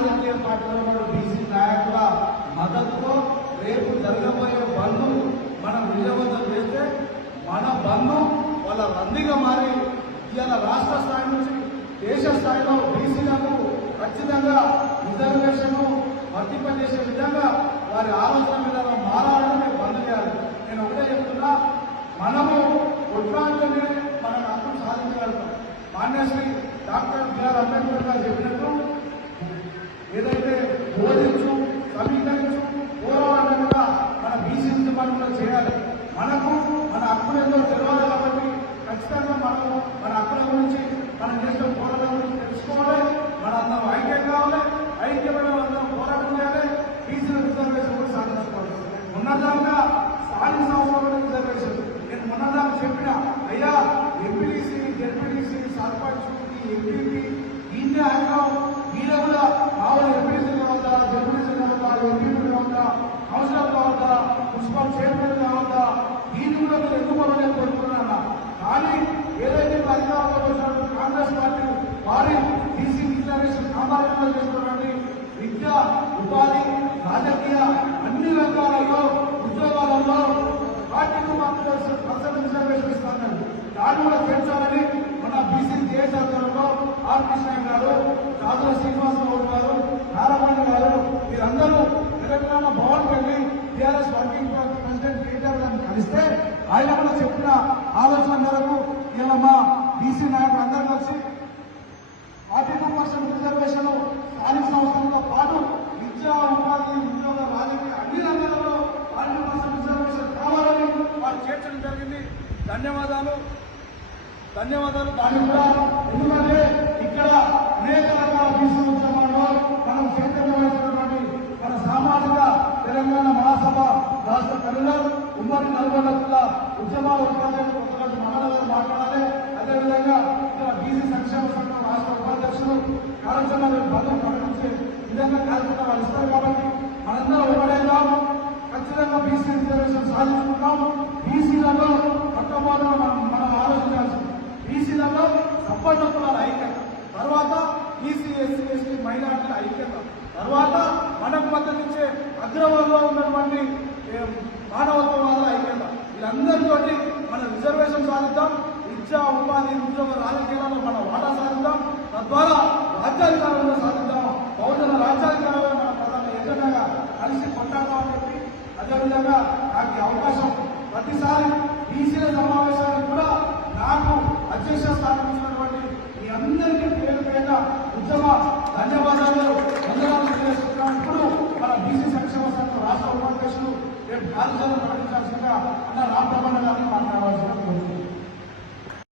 రాజకీయ పార్టీలో కూడా బీసీ నాయకుల మద్దతుతో రేపు జరగబోయే బంధు మనం విజయవంతం చేస్తే మన బంధు వాళ్ళ రందిగా మారి ఇవాళ రాష్ట్ర స్థాయి నుంచి దేశ స్థాయిలో బీసీలకు ఖచ్చితంగా రిజర్వేషన్ వర్తింపజేసే విధంగా వారి ఆలోచన విధానం మారాలని మేము బంద్ చేయాలి. నేను ఒకటే చెప్తున్నా మనము కొట్లాంటినే మన హక్కును సాధించగలుగుతాం. మాన్యశ్రీ డాక్టర్ బిఆర్ అంబేద్కర్ గారు చెప్పినట్టు ఏదైతే బోధించు సమీకరించు పోరాటంగా మన బీసీ ఉద్యమాన్ని కూడా చేయాలి మనకు మన హక్కులు ఏందో తెలియాలి కాబట్టి ఖచ్చితంగా మనము మన హక్కుల గురించి మనం చేసిన పోరాటం గురించి తెలుసుకోవాలి మన అందరం ఐక్యం కావాలి ఐక్యమైన అందరం పోరాటం చేయాలి బీసీ రిజర్వేషన్ కూడా సాధించుకోవాలి ఉన్నదాకా స్థానిక సంస్థల రిజర్వేషన్ నేను మొన్నదాకా చెప్పిన అయ్యా ఎంపీడీసీ జెడ్పీడీసీ సర్పంచ్ ఎంపీపీ ఈయన ఆయన ఈయన కూడా మామూలు ఎంపీడీసీ కావద్దా జెడ్పీడీసీ కావద్దా ఎంపీపీ కావద్దా కౌన్సిలర్ కావద్దా మున్సిపల్ చైర్మన్ కావద్దా దీన్ని కూడా మీరు ఎన్నుకోవాలని కోరుకున్నాను కానీ ఏదైతే ఇప్పుడు వచ్చినప్పుడు కాంగ్రెస్ పార్టీ వారి బీసీ రిజర్వేషన్ సామాన్యంగా చేస్తున్నటువంటి విద్య ఉపాధి రాజకీయ అన్ని రంగాలలో ఉద్యోగాలలో పార్టీకి మాత్రం పర్సెంట్ రిజర్వేషన్ ఇస్తాను దాన్ని కూడా పెంచాలని మన బీసీ దేశ ఆధ్వర్యంలో ఆర్ కృష్ణ గారు రాజుల శ్రీనివాసరావు గారు నారాయణ గారు వీరందరూ తెలంగాణ భవన్ వెళ్ళి టీఆర్ఎస్ వర్కింగ్ ప్రెసిడెంట్ కేటీఆర్ గారిని కలిస్తే ఆయన కూడా చెప్పిన ఆలోచన మేరకు ఇలా మా బీసీ నాయకులు అందరూ కలిసి ఫార్టీ టూ పర్సెంట్ రిజర్వేషన్ స్థానిక సంస్థలతో పాటు విద్యా ఉపాధి ఉద్యోగ రాజకీయ అన్ని రంగాలలో ఫార్టీ పర్సెంట్ రిజర్వేషన్ కావాలని వారు చేర్చడం జరిగింది. ధన్యవాదాలు. ధన్యవాదాలు దాన్ని కూడా ఎందుకంటే ఇక్కడ అనేక రకాల బీసీ మనం చైతన్యమైనటువంటి మన సామాజిక తెలంగాణ మహాసభ రాష్ట్ర కన్వీనర్ ఉమ్మడి నల్గొండ జిల్లా ఉద్యమాలు ఉపాధ్యాయులు కొత్తగడ్డ మహానగర్ మాట్లాడాలి. అదేవిధంగా ఇక్కడ బీసీ సంక్షేమ సంఘం రాష్ట్ర ఉపాధ్యక్షులు కార్యక్రమాలు బంధం ప్రకటించే విధంగా కార్యక్రమాలు ఇస్తారు కాబట్టి మనందరం ఒకటైదాం ఖచ్చితంగా బీసీ రిజర్వేషన్ సాధించుకుంటాం బీసీలలో మొట్టమొదటి బీసీలలో సంపన్న కులాల ఐక్యత. తర్వాత ఈసీ ఎస్సీ ఎస్టీ మైనార్టీల ఐక్యత. తర్వాత మనకు మద్దతిచ్చే అగ్రవర్గంలో ఉన్నటువంటి మానవత్వవాదుల ఐక్యత. వీళ్ళందరితోటి మన రిజర్వేషన్ సాధిద్దాం. విద్యా ఉపాధి ఉద్యోగ రాజకీయాలలో మన వాటా సాధిద్దాం. తద్వారా రాజ్యాధికారంలో సాధిద్దాం. బహుజన రాజ్యాధికారంలో మన ప్రధాన ఎజెండాగా కలిసి కొట్టాడమని చెప్పి అదేవిధంగా నాకు అవకాశం ప్రతిసారి బీసీల సమాజం ఉత్తమ ధన్యవాదాలు. వందనాలు తెలియజేస్తున్నప్పుడు మన బీసీ సంక్షేమ సంఘం రాష్ట్ర ఉపాధ్యక్షులు రేపు కార్యాలయం ప్రకటించాల్సిందిగా అన్న రామ్ గారిని మాట్లాడవలసిన